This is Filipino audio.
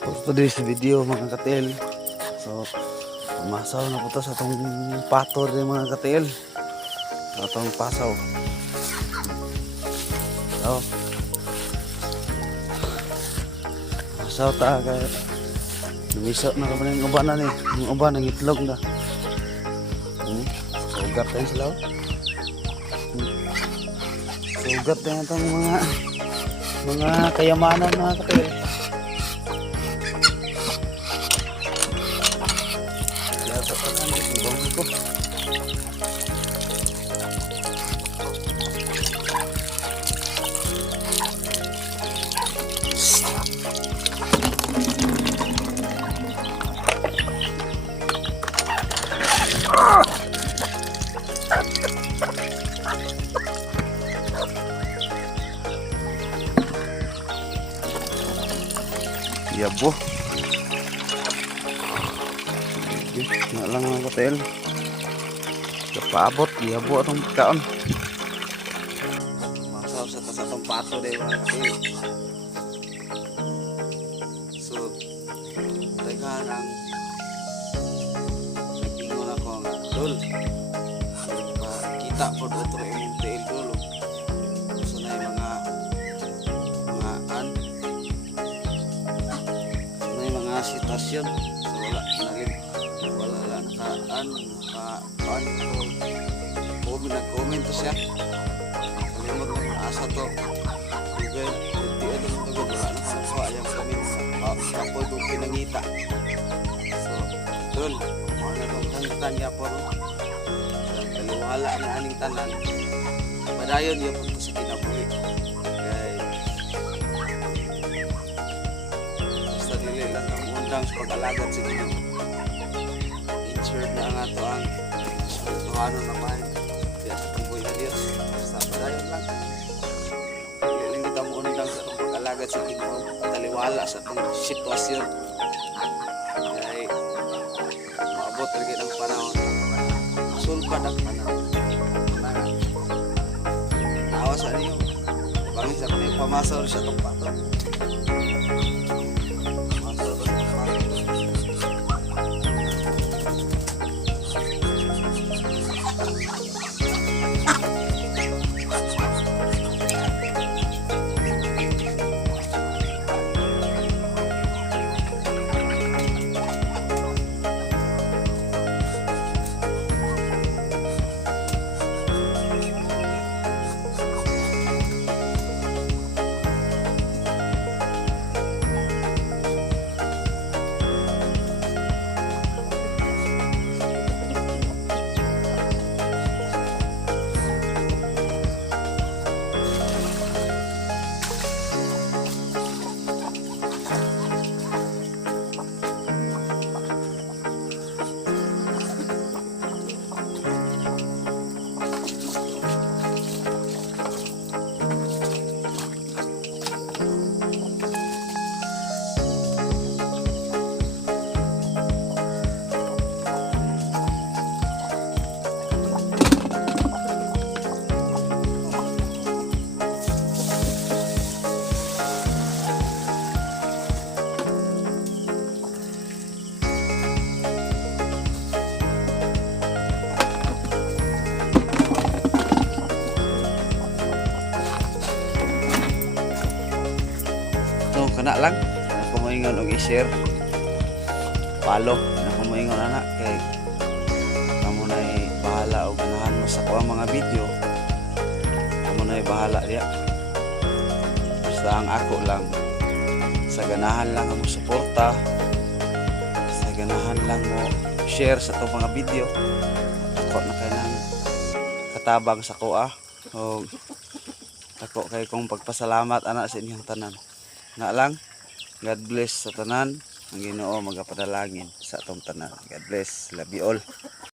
For today's video mga katil. So masaw na po to sa itong pator din mga katil. Sa itong pasaw. So masaw ta kaya lumiso na kami ng uban na ni. Yung uban ng itlog na. Sugat tayo sila. Sugat tayo itong mga kayamanan mga katil. Yabo. Na lang mga katil. Kapaabot, yabo atong pagkaon. Masaw sa tasatong pato din mga katil. So, teka lang. Nagpingon ako nga, Dol. Kita po doon ito yung tail dulo. So na yung mga sitwasyon. So wala lang nakaan ko nag-comment to siya. Kalimot lang yung asa to. Di ano mo tagod, wala na sa yung comment sa kapoy kong pinangita. So Dol, mga nagkangtan niya po kaliwala na aning tanan. Padayon niya po sa kinabuhi. Lang ang undang sa pag-alagad sa inyo. Insured na ang ato ang spirituano na mahin. Kaya sa tungkoy na Diyos. Basta padayon lang. Ilang kita mo undang sa itong pag-alagad sa inyo. Taliwala sa itong sitwasyon. Kaya maabot rin ang panahon. Sulpad ang panahon. Naawa sa inyo. Bangin sa kanil pamasal sa itong pato. Kana lang ako moingon og i-share follow ako moingon anak kay kamo nay bahala og ganahan mo sa kuang mga video, kamo nay bahala diya. Basta ang ako lang sa ganahan lang mo suporta, sa ganahan lang mo share sa to mga video. Ako na kay nang katabang sa kuha og ako kay kong pagpasalamat anak sa inyong tanan. Na lang, God bless sa tanan. Ang Ginoo magapadalangin sa atong tanan. God bless. Love you all.